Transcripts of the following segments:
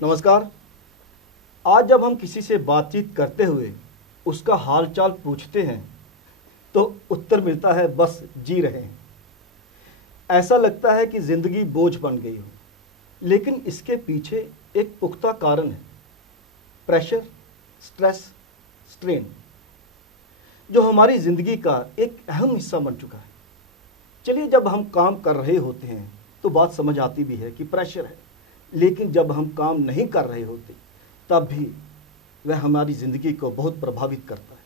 नमस्कार। आज जब हम किसी से बातचीत करते हुए उसका हालचाल पूछते हैं तो उत्तर मिलता है बस जी रहे हैं। ऐसा लगता है कि जिंदगी बोझ बन गई हो, लेकिन इसके पीछे एक पुख्ता कारण है, प्रेशर, स्ट्रेस, स्ट्रेन, जो हमारी जिंदगी का एक अहम हिस्सा बन चुका है। चलिए, जब हम काम कर रहे होते हैं तो बात समझ आती भी है कि प्रेशर है, लेकिन जब हम काम नहीं कर रहे होते तब भी वह हमारी ज़िंदगी को बहुत प्रभावित करता है।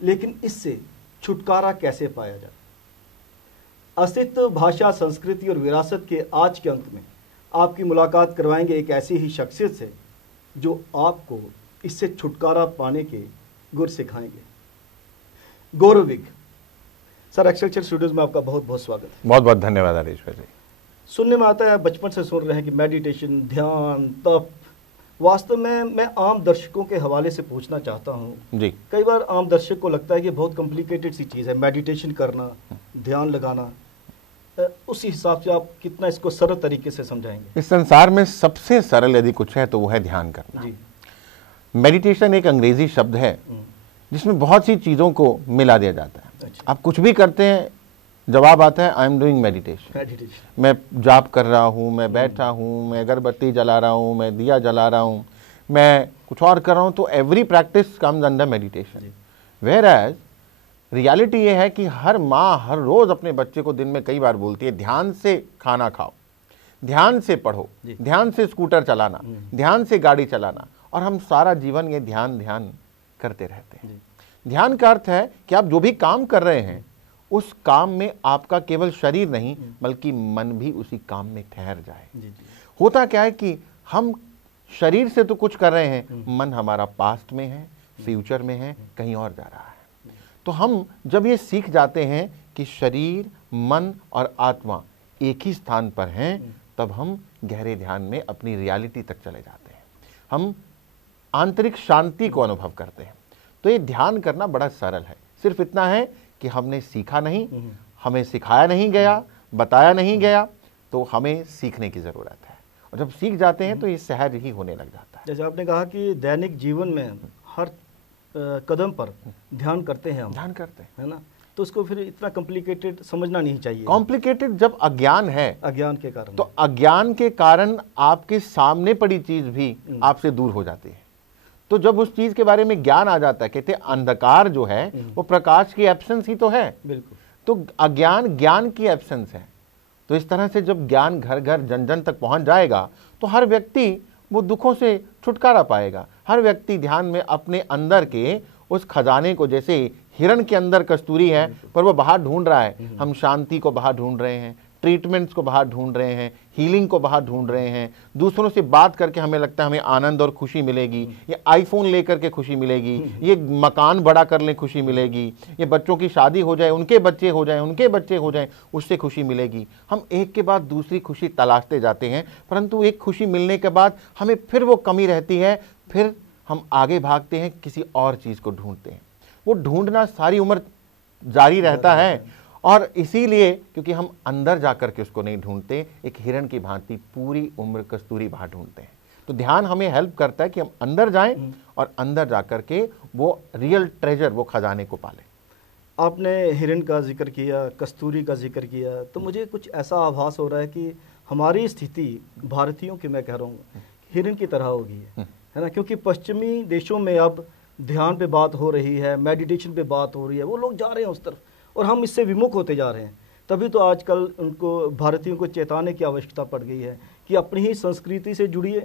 लेकिन इससे छुटकारा कैसे पाया जाए? अस्तित्व, भाषा, संस्कृति और विरासत के आज के अंक में आपकी मुलाकात करवाएंगे एक ऐसी ही शख्सियत से जो आपको इससे छुटकारा पाने के गुर सिखाएंगे। गौरव विग सर, एक्सेलचर स्टूडियोज में आपका बहुत बहुत स्वागत है। बहुत बहुत धन्यवाद हरीश भाई। सुनने में आता है, बचपन से सुन रहे हैं कि मेडिटेशन, ध्यान, तप। वास्तव में मैं आम दर्शकों के हवाले से पूछना चाहता हूँ जी। कई बार आम दर्शक को लगता है कि बहुत कॉम्प्लिकेटेड सी चीज़ है मेडिटेशन करना, ध्यान लगाना। उस हिसाब से आप कितना इसको सरल तरीके से समझाएंगे? इस संसार में सबसे सरल यदि कुछ है तो वो है ध्यान करना। जी। मेडिटेशन एक अंग्रेजी शब्द है जिसमें बहुत सी चीज़ों को मिला दिया जाता है। अच्छा। आप कुछ भी करते हैं, जवाब आता है आई एम डूइंग मेडिटेशन। मैं जाप कर रहा हूँ, मैं बैठा हूँ, मैं अगरबत्ती जला रहा हूँ, मैं दिया जला रहा हूँ, मैं कुछ और कर रहा हूँ, तो every practice comes under meditation. Whereas reality ये है कि हर माँ हर रोज अपने बच्चे को दिन में कई बार बोलती है ध्यान से खाना खाओ, ध्यान से पढ़ो, ध्यान से स्कूटर चलाना, ध्यान से गाड़ी चलाना, और हम सारा जीवन ये ध्यान ध्यान करते रहते हैं। ध्यान का अर्थ है कि आप जो भी काम कर रहे हैं उस काम में आपका केवल शरीर नहीं बल्कि मन भी उसी काम में ठहर जाए। होता क्या है कि हम शरीर से तो कुछ कर रहे हैं, मन हमारा पास्ट में है, फ्यूचर में है, कहीं और जा रहा है। तो हम जब ये सीख जाते हैं कि शरीर, मन और आत्मा एक ही स्थान पर हैं, तब हम गहरे ध्यान में अपनी रियलिटी तक चले जाते हैं। हम आंतरिक शांति को अनुभव करते हैं। तो ये ध्यान करना बड़ा सरल है। सिर्फ इतना है कि हमने सीखा नहीं, हमें सिखाया नहीं गया, बताया नहीं गया, तो हमें सीखने की ज़रूरत है। और जब सीख जाते हैं तो ये सहज ही होने लग जाता है। जैसे आपने कहा कि दैनिक जीवन में हर कदम पर ध्यान करते हैं, हम ध्यान करते हैं, है ना? तो उसको फिर इतना कॉम्प्लिकेटेड समझना नहीं चाहिए। कॉम्प्लिकेटेड जब अज्ञान है, अज्ञान के कारण, तो अज्ञान के कारण आपके सामने पड़ी चीज भी आपसे दूर हो जाती है। तो जब उस चीज के बारे में ज्ञान आ जाता है, कहते हैं अंधकार जो है वो प्रकाश की एब्सेंस ही तो है। बिल्कुल। तो अज्ञान ज्ञान की एब्सेंस है। तो इस तरह से जब ज्ञान घर घर जन जन तक पहुंच जाएगा तो हर व्यक्ति वो दुखों से छुटकारा पाएगा। हर व्यक्ति ध्यान में अपने अंदर के उस खजाने को, जैसे हिरण के अंदर कस्तूरी है पर वो बाहर ढूंढ रहा है, हम शांति को बाहर ढूंढ रहे हैं, ट्रीटमेंट्स को बाहर ढूंढ रहे हैं, हीलिंग को बाहर ढूंढ रहे हैं। दूसरों से बात करके हमें लगता है हमें आनंद और खुशी मिलेगी, ये आईफोन लेकर के खुशी मिलेगी, ये मकान बड़ा कर ले खुशी मिलेगी, ये बच्चों की शादी हो जाए, उनके बच्चे हो जाए, उनके बच्चे हो जाए, उससे खुशी मिलेगी। हम एक के बाद दूसरी खुशी तलाशते जाते हैं, परंतु एक खुशी मिलने के बाद हमें फिर वो कमी रहती है, फिर हम आगे भागते हैं, किसी और चीज़ को ढूंढते हैं। वो ढूंढना सारी उम्र जारी रहता है, और इसीलिए क्योंकि हम अंदर जाकर के उसको नहीं ढूंढते, एक हिरण की भांति पूरी उम्र कस्तूरी बाहर ढूंढते हैं। तो ध्यान हमें हेल्प करता है कि हम अंदर जाएं और अंदर जाकर के वो रियल ट्रेजर, वो खजाने को पालें। आपने हिरण का जिक्र किया, कस्तूरी का जिक्र किया, तो मुझे कुछ ऐसा आभास हो रहा है कि हमारी स्थिति भारतीयों की, मैं कह रहा हूँ, हिरण की तरह हो गई है ना? क्योंकि पश्चिमी देशों में अब ध्यान पे बात हो रही है, मेडिटेशन पे बात हो रही है, वो लोग जा रहे हैं उस तरफ और हम इससे विमुख होते जा रहे हैं। तभी तो आजकल उनको, भारतीयों को चेताने की आवश्यकता पड़ गई है कि अपनी ही संस्कृति से जुड़िए,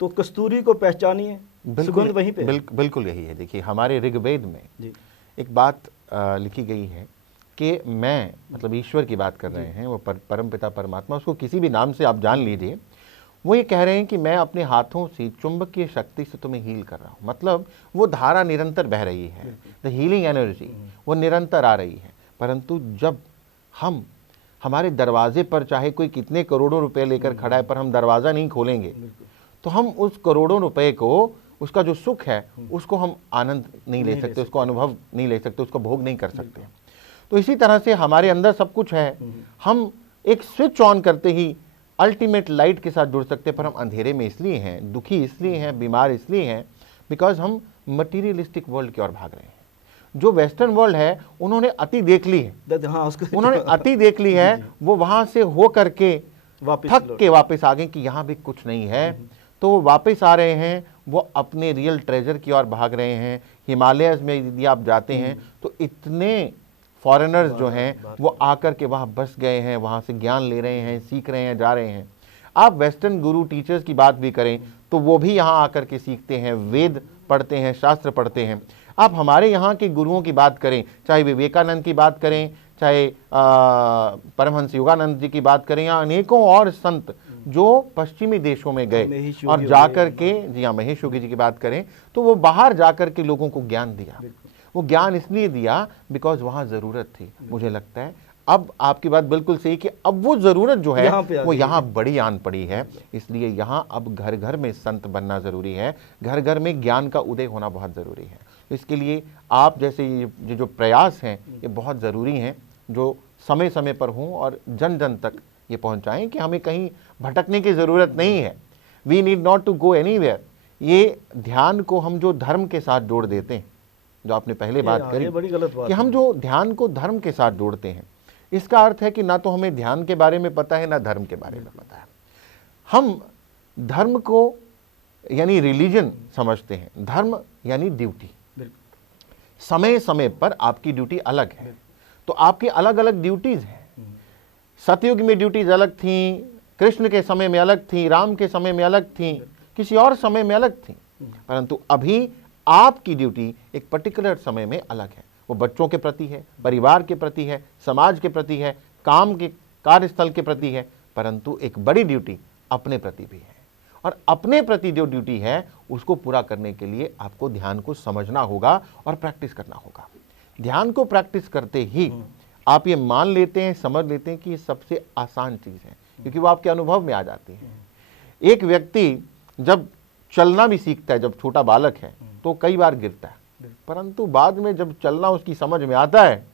तो कस्तूरी को पहचानिए, सुगंध वहीं पे। बिल्कुल यही है। देखिए, हमारे ऋग्वेद में एक बात लिखी गई है कि मैं, मतलब ईश्वर की बात कर रहे हैं, वो परमपिता परमात्मा, उसको किसी भी नाम से आप जान लीजिए, वो ये कह रहे हैं कि मैं अपने हाथों से चुंबकीय शक्ति से तुम्हें हील कर रहा हूँ। मतलब वो धारा निरंतर बह रही है, द हीलिंग एनर्जी वो निरंतर आ रही है। परंतु जब हम, हमारे दरवाजे पर चाहे कोई कितने करोड़ों रुपए लेकर खड़ा है, पर हम दरवाज़ा नहीं खोलेंगे तो हम उस करोड़ों रुपए को, उसका जो सुख है उसको हम आनंद नहीं ले सकते, उसको अनुभव नहीं ले सकते, उसको भोग नहीं कर सकते। तो इसी तरह से हमारे अंदर सब कुछ है, हम एक स्विच ऑन करते ही अल्टीमेट लाइट के साथ जुड़ सकते हैं, पर हम अंधेरे में इसलिए हैं, दुखी इसलिए हैं, बीमार इसलिए हैं, बिकॉज हम मटीरियलिस्टिक वर्ल्ड की ओर भाग रहे हैं। जो वेस्टर्न वर्ल्ड है उन्होंने अति देख ली है, उन्होंने अति देख ली है, वो वहां से हो करके थक के वापस आ गए कि यहाँ भी कुछ नहीं है, तो वो वापस आ रहे हैं, वो अपने रियल ट्रेजर की ओर भाग रहे हैं। हिमालयस में यदि आप जाते हैं तो इतने फॉरेनर्स जो हैं वो आकर के वहाँ बस गए हैं, वहाँ से ज्ञान ले रहे हैं, सीख रहे हैं, जा रहे हैं। आप वेस्टर्न गुरु टीचर्स की बात भी करें तो वो भी यहाँ आकर के सीखते हैं, वेद पढ़ते हैं, शास्त्र पढ़ते हैं। आप हमारे यहाँ के गुरुओं की बात करें, चाहे विवेकानंद की बात करें, चाहे परमहंस योगानंद जी की बात करें, या अनेकों और संत जो पश्चिमी देशों में गए और जाकर के, जी हाँ, महेश योगी जी की बात करें तो वो बाहर जाकर के लोगों को ज्ञान दिया। वो ज्ञान इसलिए दिया बिकॉज वहां जरूरत थी। मुझे लगता है अब आपकी बात बिल्कुल सही कि अब वो जरूरत जो है वो यहाँ बड़ी आन पड़ी है, इसलिए यहाँ अब घर घर में संत बनना जरूरी है, घर घर में ज्ञान का उदय होना बहुत जरूरी है। इसके लिए आप जैसे ये जो प्रयास हैं ये बहुत जरूरी हैं, जो समय समय पर हों और जन जन तक ये पहुंचाएं कि हमें कहीं भटकने की जरूरत नहीं है। We need not to go anywhere. ये ध्यान को हम जो धर्म के साथ जोड़ देते हैं, जो आपने पहले बात करी, बड़ी गलत बात कि हम जो ध्यान को धर्म के साथ जोड़ते हैं, इसका अर्थ है कि ना तो हमें ध्यान के बारे में पता है ना धर्म के बारे में पता है। हम धर्म को यानी रिलीजन समझते हैं, धर्म यानी ड्यूटी। समय समय पर आपकी ड्यूटी अलग है, तो आपकी अलग अलग ड्यूटीज हैं। सतयुग में ड्यूटीज अलग थी, कृष्ण के समय में अलग थी, राम के समय में अलग थी, किसी और समय में अलग थी, परंतु अभी आपकी ड्यूटी एक पर्टिकुलर समय में अलग है। वो बच्चों के प्रति है, परिवार के प्रति है, समाज के प्रति है, काम के कार्यस्थल के प्रति है, परंतु एक बड़ी ड्यूटी अपने प्रति भी है। और अपने प्रति जो ड्यूटी है उसको पूरा करने के लिए आपको ध्यान को समझना होगा और प्रैक्टिस करना होगा। ध्यान को प्रैक्टिस करते ही आप ये मान लेते हैं, समझ लेते हैं कि ये सबसे आसान चीज है, क्योंकि वो आपके अनुभव में आ जाती है। एक व्यक्ति जब चलना भी सीखता है, जब छोटा बालक है तो कई बार गिरता है, परंतु बाद में जब चलना उसकी समझ में आता है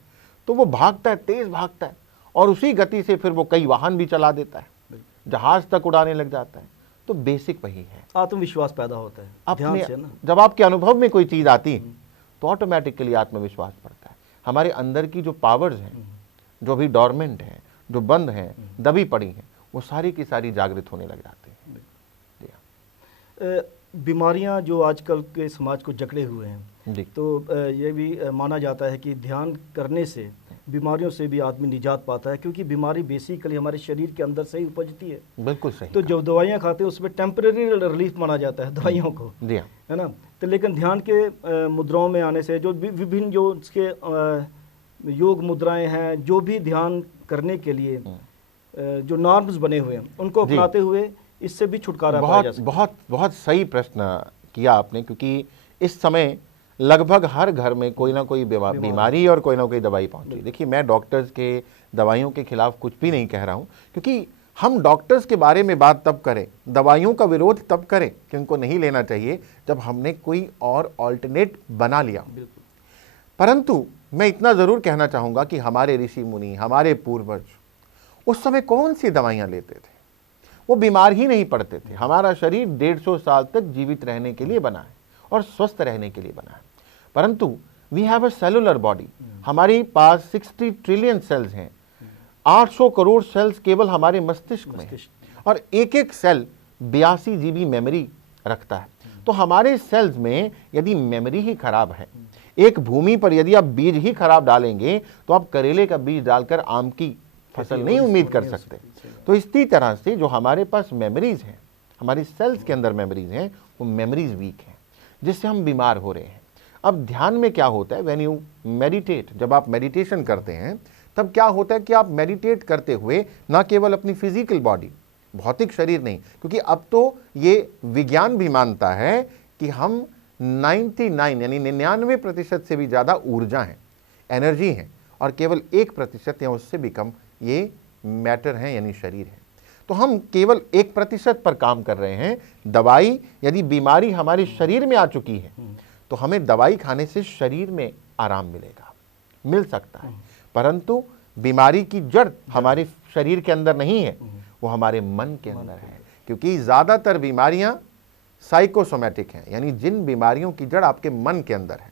तो वो भागता है, तेज भागता है, और उसी गति से फिर वो कई वाहन भी चला देता है, जहाज तक उड़ाने लग जाता है। तो बेसिक वही है, आत्मविश्वास पैदा होता है अपने से ना। जब आपके अनुभव में कोई चीज आती है तो ऑटोमेटिकली आत्मविश्वास बढ़ता है। हमारे अंदर की जो पावर्स हैं, जो भी डॉर्मेंट हैं, जो बंद हैं, दबी पड़ी हैं, वो सारी की सारी जागृत होने लग जाती हैं। बीमारियां जो आजकल के समाज को जकड़े हुए हैं, तो ये भी माना जाता है कि ध्यान करने से बीमारियों से भी आदमी निजात पाता है, क्योंकि बीमारी बेसिकली हमारे शरीर के अंदर से ही उपजती है। बिल्कुल सही। तो जो दवाइयाँ खाते हैं उसमें टेम्परेरी रिलीफ माना जाता है दवाइयों को, है ना। तो लेकिन ध्यान के मुद्राओं में आने से जो विभिन्न जो उसके योग मुद्राएं हैं, जो भी ध्यान करने के लिए जो नॉर्म्स बने हुए हैं, उनको अपनाते हुए इससे भी छुटकारा पाया जा सकता है। बहुत बहुत सही प्रश्न किया आपने, क्योंकि इस समय लगभग हर घर में कोई ना कोई बीमारी और कोई ना कोई दवाई पहुंची। देखिए, मैं डॉक्टर्स के दवाइयों के खिलाफ कुछ भी नहीं कह रहा हूं, क्योंकि हम डॉक्टर्स के बारे में बात तब करें, दवाइयों का विरोध तब करें कि उनको नहीं लेना चाहिए जब हमने कोई और ऑल्टरनेट बना लिया। परंतु मैं इतना जरूर कहना चाहूंगा कि हमारे ऋषि मुनि, हमारे पूर्वज उस समय कौन सी दवाइयां लेते थे? वो बीमार ही नहीं पड़ते थे। हमारा शरीर 150 साल तक जीवित रहने के लिए बना है और स्वस्थ रहने के लिए बना है, परंतु we have a cellular body. हमारे पास 60 ट्रिलियन सेल्स हैं, 800 करोड़ सेल्स केवल हमारे मस्तिष्क में है, और एक एक सेल 82 GB मेमोरी रखता है। तो हमारे सेल्स में यदि मेमोरी ही खराब है, एक भूमि पर यदि आप बीज ही खराब डालेंगे तो आप करेले का बीज डालकर आम की फसल नहीं उम्मीद कर सकते। तो इसी तरह से जो हमारे पास मेमोरीज हैं, हमारी सेल्स के अंदर मेमोरीज हैं, वो मेमोरीज वीक हैं, जिससे हम बीमार हो रहे हैं। अब ध्यान में क्या होता है, व्हेन यू मेडिटेट, जब आप मेडिटेशन करते हैं तब क्या होता है कि आप मेडिटेट करते हुए न केवल अपनी फिजिकल बॉडी, भौतिक शरीर नहीं, क्योंकि अब तो ये विज्ञान भी मानता है कि हम 99 यानी 99% से भी ज्यादा ऊर्जा है, एनर्जी है, और केवल 1% या उससे भी कम ये मैटर है यानी शरीर है। तो हम केवल 1% पर काम कर रहे हैं। दवाई, यदि बीमारी हमारे शरीर में आ चुकी है तो हमें दवाई खाने से शरीर में आराम मिलेगा, मिल सकता है, परंतु बीमारी की जड़ हमारे शरीर के अंदर नहीं है, वो हमारे मन के अंदर है। क्योंकि ज़्यादातर बीमारियां साइकोसोमैटिक हैं, यानी जिन बीमारियों की जड़ आपके मन के अंदर है।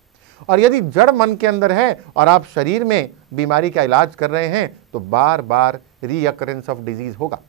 और यदि जड़ मन के अंदर है और आप शरीर में बीमारी का इलाज कर रहे हैं तो बार बार रीअकरेंस ऑफ डिजीज होगा,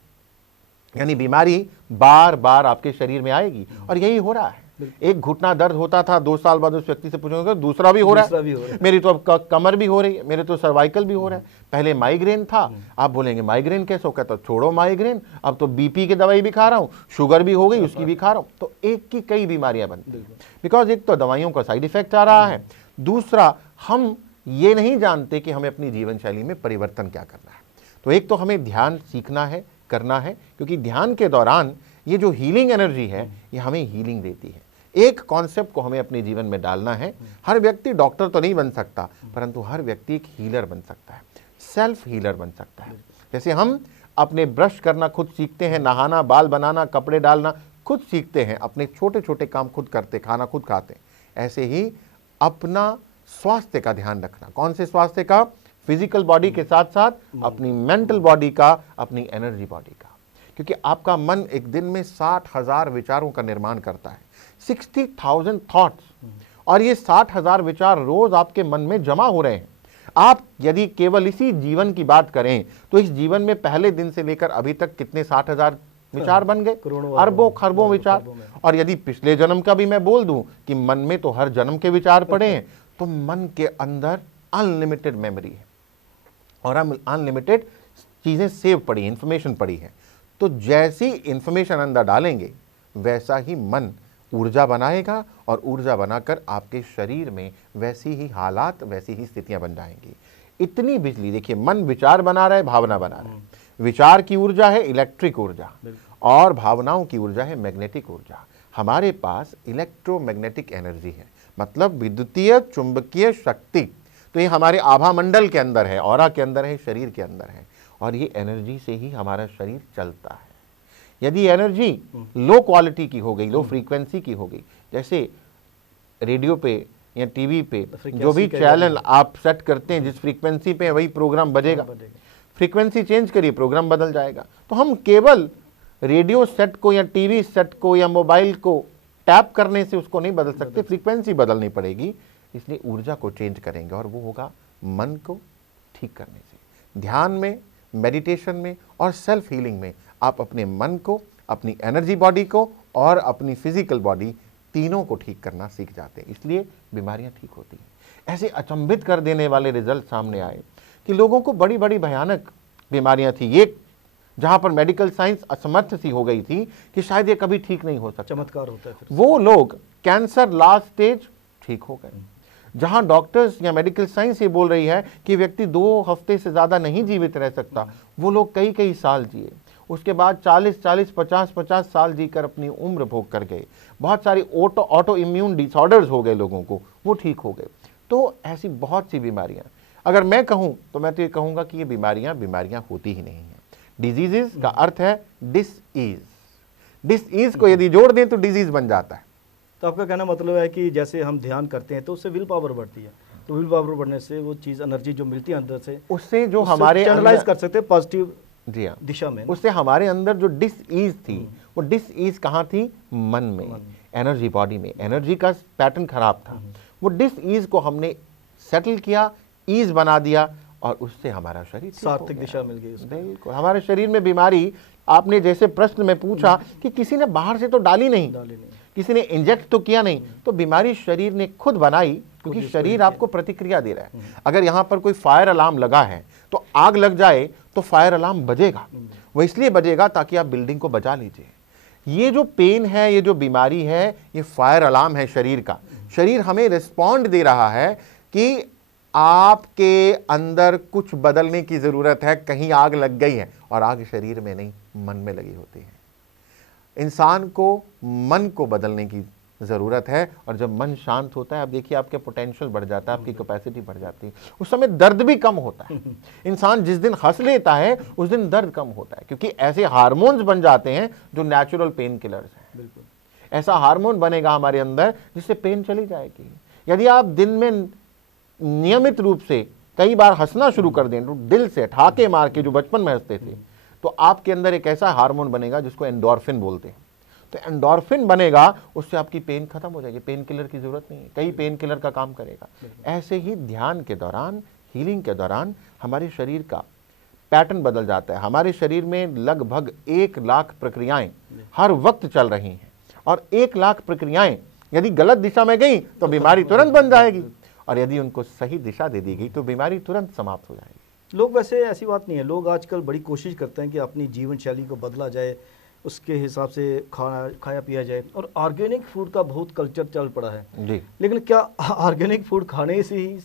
यानी बीमारी बार बार आपके शरीर में आएगी। और यही हो रहा है। एक घुटना दर्द होता था, 2 साल बाद उस व्यक्ति से पूछोगे दूसरा भी हो रहा है, मेरी तो अब कमर भी हो रही है, मेरे तो सर्वाइकल भी हो रहा है। पहले माइग्रेन था, आप बोलेंगे माइग्रेन कैसे हो, कहता छोड़ो माइग्रेन, अब तो बीपी की दवाई भी खा रहा हूं, शुगर भी हो गई उसकी भी खा रहा हूं। तो एक की कई बीमारियां बनती हैं, बिकॉज एक तो दवाइयों का साइड इफेक्ट आ रहा है, दूसरा हम ये नहीं जानते कि हमें अपनी जीवन शैली में परिवर्तन क्या करना है। तो एक तो हमें ध्यान सीखना है, करना है, क्योंकि ध्यान के दौरान ये जो हीलिंग एनर्जी है ये हमें हीलिंग देती है। एक कॉन्सेप्ट को हमें अपने जीवन में डालना है। हर व्यक्ति डॉक्टर तो नहीं बन सकता, परंतु हर व्यक्ति एक हीलर बन सकता है, सेल्फ हीलर बन सकता है। जैसे हम अपने ब्रश करना खुद सीखते हैं, नहाना, बाल बनाना, कपड़े डालना खुद सीखते हैं, अपने छोटे छोटे काम खुद करते, खाना खुद खाते, ऐसे ही अपना स्वास्थ्य का ध्यान रखना। कौन से स्वास्थ्य का? फिजिकल बॉडी के साथ साथ अपनी मेंटल बॉडी का, अपनी एनर्जी बॉडी का। क्योंकि आपका मन एक दिन में 60,000 विचारों का निर्माण करता है, 60,000 थॉट्स, और ये 60,000 विचार रोज आपके मन में जमा हो रहे हैं। आप यदि केवल इसी जीवन की बात करें तो इस जीवन में पहले दिन से लेकर अभी तक कितने 60,000 विचार बन गए, अरबों खरबों विचार। और यदि पिछले जन्म का भी मैं बोल दूं कि मन में तो हर जन्म के विचार पड़े हैं, तो मन के अंदर अनलिमिटेड मेमोरी है और अनलिमिटेड चीजें सेव पड़ी, इंफॉर्मेशन पड़ी है। तो जैसी इंफॉर्मेशन अंदर डालेंगे वैसा ही मन ऊर्जा बनाएगा, और ऊर्जा बनाकर आपके शरीर में वैसी ही हालात, वैसी ही स्थितियां बन जाएंगी। इतनी बिजली, देखिए, मन विचार बना रहा है, भावना बना रहा है। विचार की ऊर्जा है इलेक्ट्रिक ऊर्जा, और भावनाओं की ऊर्जा है मैग्नेटिक ऊर्जा। हमारे पास इलेक्ट्रोमैग्नेटिक एनर्जी है, मतलब विद्युतीय चुंबकीय शक्ति। तो ये हमारे आभा मंडल के अंदर है, ऑरा के अंदर है, शरीर के अंदर है, और ये एनर्जी से ही हमारा शरीर चलता है। यदि एनर्जी लो क्वालिटी की हो गई, लो फ्रीक्वेंसी की हो गई, जैसे रेडियो पे या टीवी पे जो भी चैनल आप सेट करते हैं, जिस फ्रीक्वेंसी पे वही प्रोग्राम बजेगा, फ्रीक्वेंसी चेंज करिए प्रोग्राम बदल जाएगा। तो हम केवल रेडियो सेट को या टीवी सेट को या मोबाइल को टैप करने से उसको नहीं बदल सकते, फ्रीक्वेंसी बदलनी पड़ेगी। इसलिए ऊर्जा को चेंज करेंगे, और वो होगा मन को ठीक करने से। ध्यान में, मेडिटेशन में और सेल्फ हीलिंग में आप अपने मन को, अपनी एनर्जी बॉडी को और अपनी फिजिकल बॉडी, तीनों को ठीक करना सीख जाते हैं। इसलिए बीमारियां ठीक होती हैं। ऐसे अचंभित कर देने वाले रिजल्ट सामने आए कि लोगों को बड़ी बड़ी भयानक बीमारियां थी, ये जहां पर मेडिकल साइंस असमर्थ सी हो गई थी कि शायद ये कभी ठीक नहीं हो सकता। चमत्कार होता है फिर। वो लोग कैंसर लास्ट स्टेज ठीक हो गए। जहां डॉक्टर्स या मेडिकल साइंस ये बोल रही है कि व्यक्ति 2 हफ्ते से ज्यादा नहीं जीवित रह सकता, वो लोग कई कई साल जिए। उसके बाद 40-40, 50-50 साल जीकर अपनी उम्र भोग कर गए। बहुत सारी ऑटो इम्यून डिसऑर्डर्स हो गए लोगों को, वो ठीक हो गए। तो ऐसी बहुत सी बीमारियां, अगर मैं कहूं तो मैं तो ये कहूंगा कि ये बीमारियां होती ही नहीं है। डिजीजेस का अर्थ है डिसईज। डिसईज को यदि जोड़ दें तो डिजीज बन जाता है। तो आपका कहना मतलब है कि जैसे हम ध्यान करते हैं तो उससे विल पावर बढ़ती है, तो विल पावर बढ़ने से वो चीज, एनर्जी जो मिलती है अंदर से, उससे जो हमारे चैनलाइज कर सकते हैं पॉजिटिव जी हाँ दिशा में। उससे हमारे अंदर जो डिसईज थी, वो डिसईज कहाँ थी? मन में, एनर्जी बॉडी में। एनर्जी का पैटर्न खराब था, वो डिसईज को हमने सेटल किया, ईज बना दिया, और उससे हमारा शरीर सार्थक दिशा मिल गई। बिल्कुल। हमारे शरीर में बीमारी, आपने जैसे प्रश्न में पूछा कि किसी ने बाहर से तो डाली नहीं, किसी ने इंजेक्ट तो किया नहीं, तो बीमारी शरीर ने खुद बनाई, क्योंकि शरीर आपको प्रतिक्रिया दे रहा है। अगर यहां पर कोई फायर अलार्म लगा है तो आग लग जाए तो फायर अलार्म बजेगा, वो इसलिए बजेगा ताकि आप बिल्डिंग को बचा लीजिए। ये जो पेन है, ये जो बीमारी है, ये फायर अलार्म है शरीर का। शरीर हमें रिस्पॉन्ड दे रहा है कि आपके अंदर कुछ बदलने की जरूरत है, कहीं आग लग गई है, और आग शरीर में नहीं, मन में लगी होती है। इंसान को मन को बदलने की जरूरत है, और जब मन शांत होता है, आप देखिए आपके पोटेंशियल बढ़ जाता है, आपकी कैपेसिटी बढ़ जाती है, उस समय दर्द भी कम होता है। इंसान जिस दिन हंस लेता है उस दिन दर्द कम होता है, क्योंकि ऐसे हार्मोन्स बन जाते हैं जो नेचुरल पेन किलर्स हैं। बिल्कुल ऐसा हार्मोन बनेगा हमारे अंदर जिससे पेन चली जाएगी। यदि आप दिन में नियमित रूप से कई बार हंसना शुरू कर दें, तो दिल से ठाके मार के, जो बचपन में हंसते थे, तो आपके अंदर एक ऐसा हार्मोन बनेगा जिसको एंडोर्फिन बोलते हैं। तो एंडोर्फिन बनेगा, उससे आपकी पेन खत्म हो जाएगी, पेन किलर की जरूरत नहीं है, कई पेन किलर का काम करेगा। ऐसे ही ध्यान के दौरान, हीलिंग के दौरान हमारे शरीर का पैटर्न बदल जाता है। हमारे शरीर में लगभग 1 लाख प्रक्रियाएं हर वक्त चल रही हैं, और 1 लाख प्रक्रियाएं यदि गलत दिशा में गई तो बीमारी तुरंत बन जाएगी, और यदि उनको सही दिशा दे दी गई तो बीमारी तुरंत समाप्त हो जाएगी। लोग, वैसे ऐसी बात नहीं है, लोग आजकल बड़ी कोशिश करते हैं कि अपनी जीवन शैली को बदला जाए, उसके हिसाब से खाया पिया जाए, और ऑर्गेनिक फूड का बहुत कल्चर चल पड़ा है जी। लेकिन क्या ऑर्गेनिक फूड खाने से ही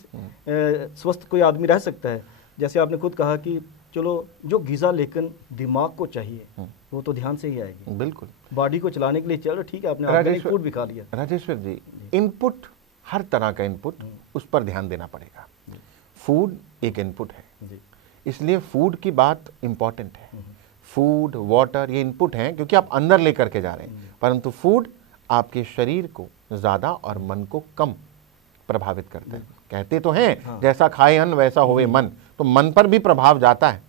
स्वस्थ कोई आदमी रह सकता है? जैसे आपने खुद कहा कि चलो जो ग़िज़ा लेकिन दिमाग को चाहिए वो तो ध्यान से ही आएगी। बिल्कुल, बॉडी को चलाने के लिए चलो ठीक है, आपने ऑर्गेनिक फूड भी खा लिया। राजेश्वर जी, इनपुट, हर तरह का इनपुट, उस पर ध्यान देना पड़ेगा। फूड एक इनपुट है, इसलिए फूड की बात इंपॉर्टेंट है। फूड, वाटर, ये इनपुट हैं क्योंकि आप अंदर लेकर के जा रहे हैं, परंतु फूड आपके शरीर को ज़्यादा और मन को कम प्रभावित करता है। कहते तो हैं जैसा खाए अन्न वैसा होवे मन, तो मन पर भी प्रभाव जाता है,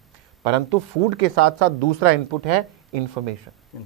परंतु फूड के साथ साथ दूसरा इनपुट है इंफॉर्मेशन।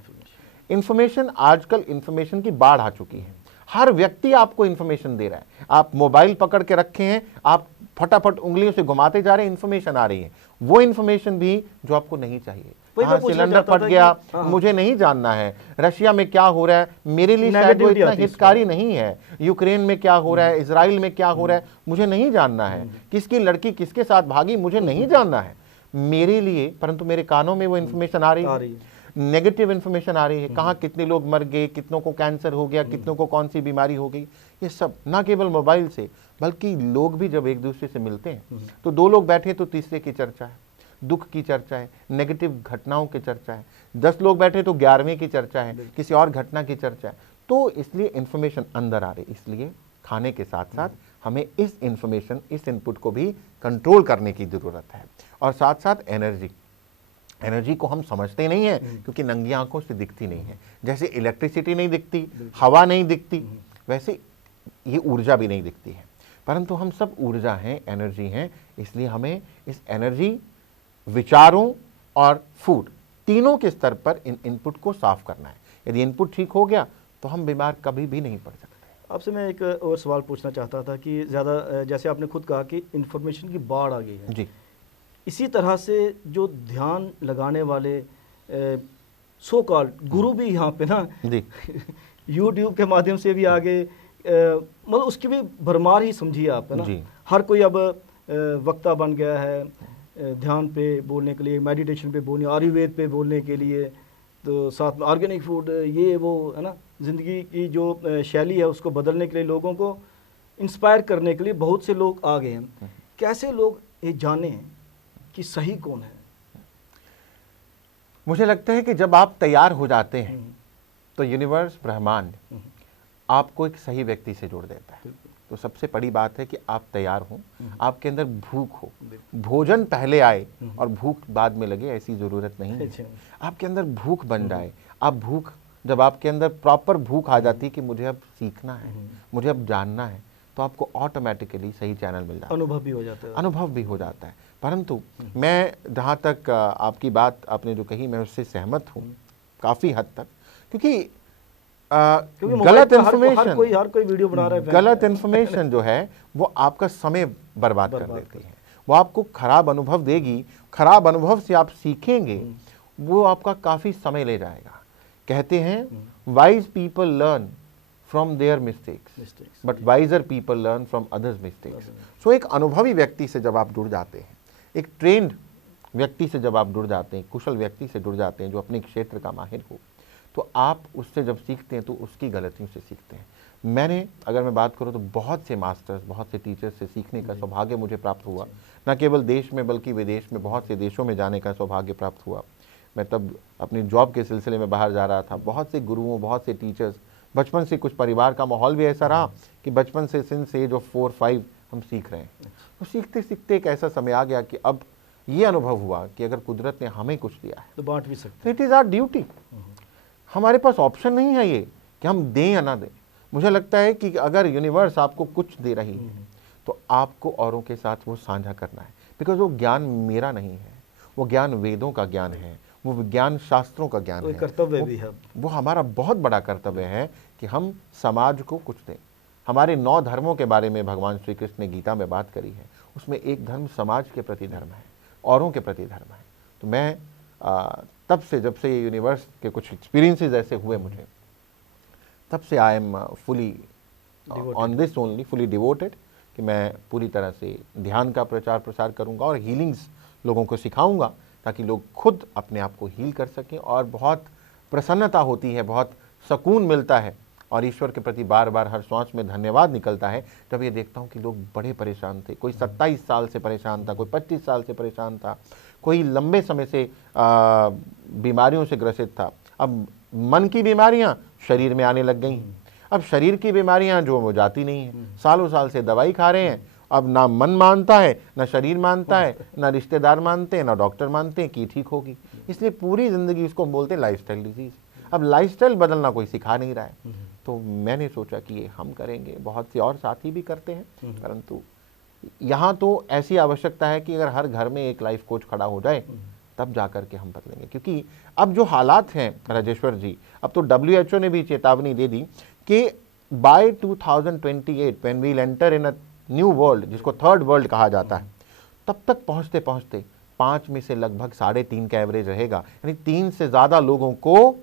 इंफॉर्मेशन, आजकल इंफॉर्मेशन की बाढ़ आ चुकी है, हर व्यक्ति आपको इंफॉर्मेशन दे रहा है। आप मोबाइल पकड़ के रखे हैं, आप फटाफट उंगलियों से घुमाते जा रहे हैं, इंफॉर्मेशन आ रही है, वो इंफॉर्मेशन भी जो आपको नहीं चाहिए। हाँ, सिलेंडर फट गया, मुझे नहीं जानना है। रशिया में क्या हो रहा है, मेरे लिए शायद वो इतना हितकारी नहीं है। यूक्रेन में क्या हो रहा है, इजराइल में क्या हो रहा है, मुझे नहीं जानना है। किसकी लड़की किसके साथ भागी, मुझे नहीं जानना है मेरे लिए, परंतु मेरे कानों में वो इन्फॉर्मेशन आ रही है, नेगेटिव इन्फॉर्मेशन आ रही है। कहाँ कितने लोग मर गए, कितनों को कैंसर हो गया, कितनों को कौन सी बीमारी हो गई, ये सब ना केवल मोबाइल से, बल्कि लोग भी जब एक दूसरे से मिलते हैं तो 2 लोग बैठे तो तीसरे की चर्चा है, दुख की चर्चा है, नेगेटिव घटनाओं की चर्चा है। 10 लोग बैठे तो 11वें की चर्चा है, किसी और घटना की चर्चा है। तो इसलिए इंफॉर्मेशन अंदर आ रही, इसलिए खाने के साथ साथ हमें इस इंफॉर्मेशन, इस इनपुट को भी कंट्रोल करने की जरूरत है। और साथ साथ एनर्जी को हम समझते नहीं है क्योंकि नंगी आंखों से दिखती नहीं है। जैसे इलेक्ट्रिसिटी नहीं दिखती, हवा नहीं दिखती, वैसे ये ऊर्जा भी नहीं दिखती है, परंतु हम सब ऊर्जा हैं, एनर्जी हैं। इसलिए हमें इस एनर्जी, विचारों और फूड, तीनों के स्तर पर इन इनपुट को साफ करना है। यदि इनपुट ठीक हो गया तो हम बीमार कभी भी नहीं पड़ सकते। आपसे मैं एक और सवाल पूछना चाहता था कि ज़्यादा, जैसे आपने खुद कहा कि इंफॉर्मेशन की बाढ़ आ गई है जी, इसी तरह से जो ध्यान लगाने वाले सो कॉल्ड गुरु भी यहाँ पे ना जी यूट्यूब के माध्यम से भी आगे, मतलब उसकी भी भरमार ही समझिए आप, है ना। हर कोई अब वक्ता बन गया है, ध्यान पे बोलने के लिए, मेडिटेशन पे बोलने, आयुर्वेद पे बोलने के लिए, तो साथ में ऑर्गेनिक फूड, ये वो, है ना। ज़िंदगी की जो शैली है उसको बदलने के लिए, लोगों को इंस्पायर करने के लिए बहुत से लोग आ गए हैं। कैसे लोग ये जाने कि सही कौन है? मुझे लगता है कि जब आप तैयार हो जाते हैं तो यूनिवर्स, ब्रह्मांड आपको एक सही व्यक्ति से जोड़ देता है। तो सबसे बड़ी बात है कि आप तैयार हो, आपके अंदर भूख हो। भोजन पहले आए और भूख बाद में लगे, ऐसी जरूरत नहीं है। आपके अंदर भूख बन जाए, आप भूख, जब आपके अंदर प्रॉपर भूख आ जाती है कि मुझे अब सीखना है, मुझे अब जानना है, तो आपको ऑटोमेटिकली सही चैनल मिल जाता है, अनुभव भी हो जाता है। अनुभव भी हो जाता है। परंतु मैं, जहाँ तक आपकी बात आपने जो कही, मैं उससे सहमत हूँ काफ़ी हद तक, क्योंकि गलत इन्फॉर्मेशन, हर कोई वीडियो बना रहा है, गलत इन्फॉर्मेशन जो है वो आपका समय बर्बाद कर देती है। वो आपको खराब अनुभव देगी, खराब अनुभव से आप सीखेंगे, वो आपका काफ़ी समय ले जाएगा। कहते हैं wise people learn from their mistakes, but wiser people learn from others mistakes. So एक अनुभवी व्यक्ति से जब आप जुड़ जाते हैं, एक ट्रेंड व्यक्ति से जब आप जुड़ जाते हैं, कुशल व्यक्ति से जुड़ जाते हैं जो अपने क्षेत्र का माहिर हो, तो आप उससे जब सीखते हैं तो उसकी गलतियों से सीखते हैं। मैंने, अगर मैं बात करूं तो बहुत से मास्टर्स, बहुत से टीचर्स से सीखने का सौभाग्य मुझे प्राप्त हुआ। न केवल देश में बल्कि विदेश में, बहुत से देशों में जाने का सौभाग्य प्राप्त हुआ। मैं तब अपनी जॉब के सिलसिले में बाहर जा रहा था। बहुत से गुरुओं, बहुत से टीचर्स, बचपन से कुछ परिवार का माहौल भी ऐसा रहा कि बचपन से सिंस एज ऑफ 4-5 हम सीख रहे हैं। तो सीखते सीखते एक ऐसा समय आ गया कि अब ये अनुभव हुआ कि अगर कुदरत ने हमें कुछ दिया है तो बांट भी सकते, इट इज़ आवर ड्यूटी। हमारे पास ऑप्शन नहीं है ये कि हम दें या ना दें। मुझे लगता है कि अगर यूनिवर्स आपको कुछ दे रही है तो आपको औरों के साथ वो साझा करना है, बिकॉज वो ज्ञान मेरा नहीं है, वो ज्ञान वेदों का ज्ञान है, वो विज्ञान शास्त्रों का ज्ञान है, कर्तव्य भी है। वो हमारा बहुत बड़ा कर्तव्य है कि हम समाज को कुछ दें। हमारे 9 धर्मों के बारे में भगवान श्री कृष्ण ने गीता में बात करी है, उसमें एक धर्म समाज के प्रति धर्म है, औरों के प्रति धर्म है। तो मैं तब से, जब से ये यूनिवर्स के कुछ एक्सपीरियंसेस ऐसे हुए मुझे, तब से I am fully on this only, fully devoted, कि मैं पूरी तरह से ध्यान का प्रचार प्रसार करूंगा और हीलिंग्स लोगों को सिखाऊंगा, ताकि लोग खुद अपने आप को हील कर सकें। और बहुत प्रसन्नता होती है, बहुत सुकून मिलता है और ईश्वर के प्रति बार बार हर सांस में धन्यवाद निकलता है जब ये देखता हूँ कि लोग बड़े परेशान थे। कोई 27 साल से परेशान था, कोई 25 साल से परेशान था, कोई लंबे समय से बीमारियों से ग्रसित था। अब मन की बीमारियां शरीर में आने लग गई। अब शरीर की बीमारियां जो वो जाती नहीं है, सालों साल से दवाई खा रहे हैं, अब ना मन मानता है, ना शरीर मानता है, ना रिश्तेदार मानते हैं, ना डॉक्टर मानते हैं कि ठीक होगी। इसलिए पूरी जिंदगी इसको बोलते हैं लाइफस्टाइल डिजीज। अब लाइफस्टाइल बदलना कोई सिखा नहीं रहा है, तो मैंने सोचा कि ये हम करेंगे, बहुत से और साथी भी करते हैं, परंतु यहाँ तो ऐसी आवश्यकता है कि अगर हर घर में एक लाइफ कोच खड़ा हो जाए तब जाकर के हम बदलेंगे। क्योंकि अब जो हालात हैं राजेश्वर जी, अब तो WHO ने भी चेतावनी दे दी कि by 2028 when we will enter in a new world, जिसको थर्ड वर्ल्ड कहा जाता है, तब तक पहुंचते पहुंचते 5 में से लगभग 3.5 का एवरेज रहेगा, यानी 3 से ज्यादा लोगों को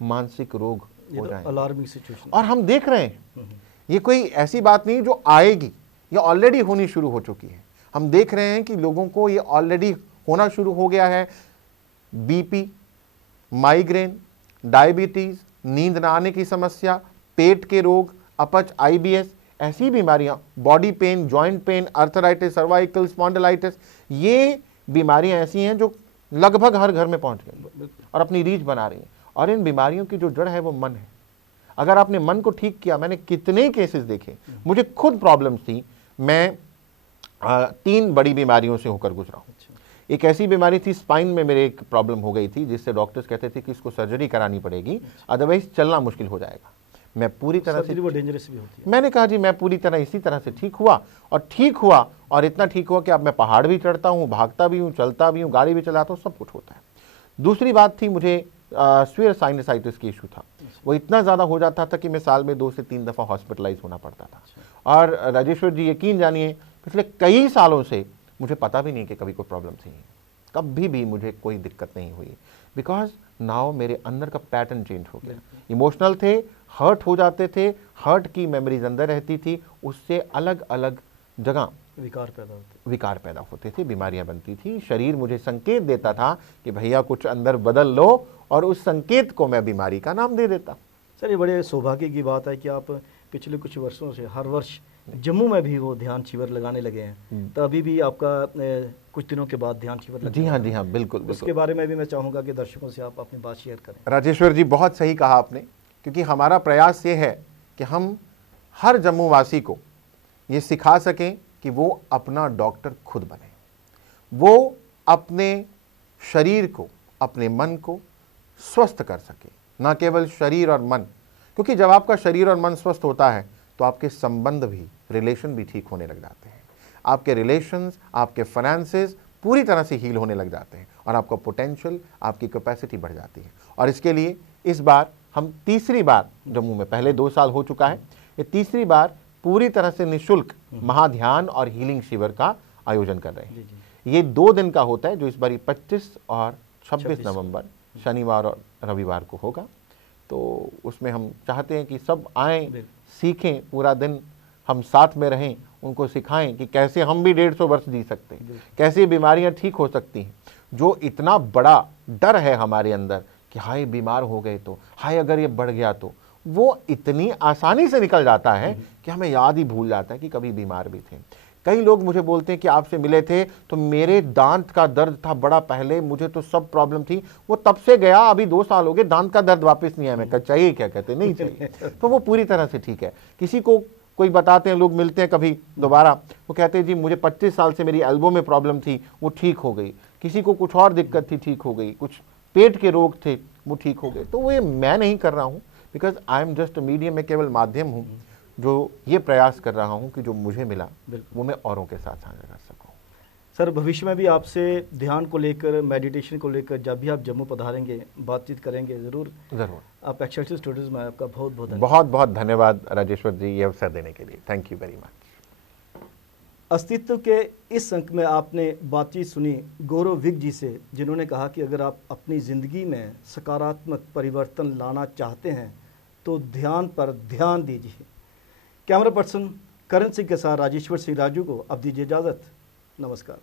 मानसिक रोग हो जाएंगे। Alarming situation. और हम देख रहे हैं, ये कोई ऐसी बात नहीं जो आएगी, ये ऑलरेडी होनी शुरू हो चुकी है। हम देख रहे हैं कि लोगों को ये ऑलरेडी होना शुरू हो गया है। बीपी, माइग्रेन, डायबिटीज, नींद न आने की समस्या, पेट के रोग, अपच, IBS, ऐसी बीमारियां, body pain, joint pain, arthritis, cervical spondylitis, ये बीमारियां ऐसी हैं जो लगभग हर घर में पहुंच गई और अपनी रीच बना रही हैं। और इन बीमारियों की जो जड़ है वो मन है। अगर आपने मन को ठीक किया, मैंने कितने केसेस देखे, मुझे खुद प्रॉब्लम्स थी, मैं 3 बड़ी बीमारियों से होकर गुजरा हूं। एक ऐसी बीमारी थी, स्पाइन में मेरे एक प्रॉब्लम हो गई थी, जिससे डॉक्टर्स कहते थे कि इसको सर्जरी करानी पड़ेगी, अदरवाइज चलना मुश्किल हो जाएगा। मैं पूरी तरह से, वो डेंजरस भी होती है। मैंने कहा जी मैं पूरी तरह इसी तरह से ठीक हुआ, और इतना ठीक हुआ कि अब मैं पहाड़ भी चढ़ता हूँ, भागता भी हूँ, चलता भी हूँ, गाड़ी भी चलाता हूँ, सब कुछ होता है। दूसरी बात थी, मुझे स्वीयर साइनसाइटिस की इशू था। वो इतना ज़्यादा हो जाता था कि मैं साल में 2 से 3 दफ़ा हॉस्पिटलाइज होना पड़ता था। और राजेश्वर जी यकीन जानिए, पिछले कई सालों से मुझे पता भी नहीं कि कभी कोई प्रॉब्लम थी, कभी भी मुझे कोई दिक्कत नहीं हुई, बिकॉज नाउ मेरे अंदर का पैटर्न चेंज हो गया। इमोशनल थे, हर्ट हो जाते थे, हर्ट की मेमोरीज अंदर रहती थी, उससे अलग अलग जगह विकार पैदा होते थे, बीमारियां बनती थी। शरीर मुझे संकेत देता था कि भैया कुछ अंदर बदल लो, और उस संकेत को मैं बीमारी का नाम दे देता। सर, ये बड़े सौभाग्य की बात है कि आप पिछले कुछ वर्षों से हर वर्ष जम्मू में भी वो ध्यान शिविर लगाने लगे हैं। तो अभी भी आपका कुछ दिनों के बाद ध्यान शिविर जी हाँ, जी हाँ, बिल्कुल। उसके बारे में भी मैं चाहूँगा कि दर्शकों से आप अपनी बात शेयर करें। राजेश्वर जी, बहुत सही कहा आपने, क्योंकि हमारा प्रयास ये है कि हम हर जम्मू वासी को ये सिखा सकें कि वो अपना डॉक्टर खुद बने, वो अपने शरीर को, अपने मन को स्वस्थ कर सके, ना केवल शरीर और मन। क्योंकि जब आपका शरीर और मन स्वस्थ होता है तो आपके संबंध भी, रिलेशन भी ठीक होने लग जाते हैं। आपके रिलेशंस, आपके फाइनेंसेस पूरी तरह से हील होने लग जाते हैं, और आपका पोटेंशियल, आपकी कैपेसिटी बढ़ जाती है। और इसके लिए इस बार हम तीसरी बार जम्मू में, पहले 2 साल हो चुका है, ये तीसरी बार पूरी तरह से निःशुल्क महाध्यान और हीलिंग शिविर का आयोजन कर रहे हैं। ये 2 दिन का होता है, जो इस बार 25 और 26 नवंबर शनिवार और रविवार को होगा। तो उसमें हम चाहते हैं कि सब आएँ, सीखें, पूरा दिन हम साथ में रहें, उनको सिखाएं कि कैसे हम भी 150 वर्ष जी सकते हैं, कैसे बीमारियां ठीक हो सकती हैं। जो इतना बड़ा डर है हमारे अंदर कि हाय बीमार हो गए तो, हाय अगर ये बढ़ गया तो, वो इतनी आसानी से निकल जाता है कि हमें याद ही भूल जाता है कि कभी बीमार भी थे। कई लोग मुझे बोलते हैं कि आपसे मिले थे तो मेरे दांत का दर्द था बड़ा पहले, मुझे तो सब प्रॉब्लम थी, वो तब से गया, अभी 2 साल हो गए, दांत का दर्द वापस नहीं आया। मैं चाहिए क्या? कहते नहीं चाहिए। तो वो पूरी तरह से ठीक है। किसी को कोई बताते हैं, लोग मिलते हैं कभी दोबारा, वो कहते हैं जी मुझे 25 साल से मेरी एल्बो में प्रॉब्लम थी, वो ठीक हो गई। किसी को कुछ और दिक्कत थी, ठीक हो गई। कुछ पेट के रोग थे, वो ठीक हो गए। तो वो ये मैं नहीं कर रहा हूँ, because I am just medium, में केवल माध्यम हूँ जो ये प्रयास कर रहा हूँ कि जो मुझे मिला वो मैं औरों के साथ साझा कर सकूँ। सर भविष्य में भी आपसे ध्यान को लेकर, मेडिटेशन को लेकर जब भी आप जम्मू पधारेंगे बातचीत करेंगे ज़रूर। आप एक्सेलसियर स्टूडियोज़ में आपका बहुत बहुत धन्यवाद राजेश्वर जी ये अवसर देने के लिए। Thank you very much. अस्तित्व के इस अंक में आपने बातचीत सुनी गौरव विग जी से, जिन्होंने कहा कि अगर आप अपनी ज़िंदगी में सकारात्मक परिवर्तन लाना चाहते हैं तो ध्यान पर ध्यान दीजिए। कैमरा पर्सन करण सिंह के साथ राजेश्वर सिंह राजू को अब दीजिए इजाज़त। नमस्कार।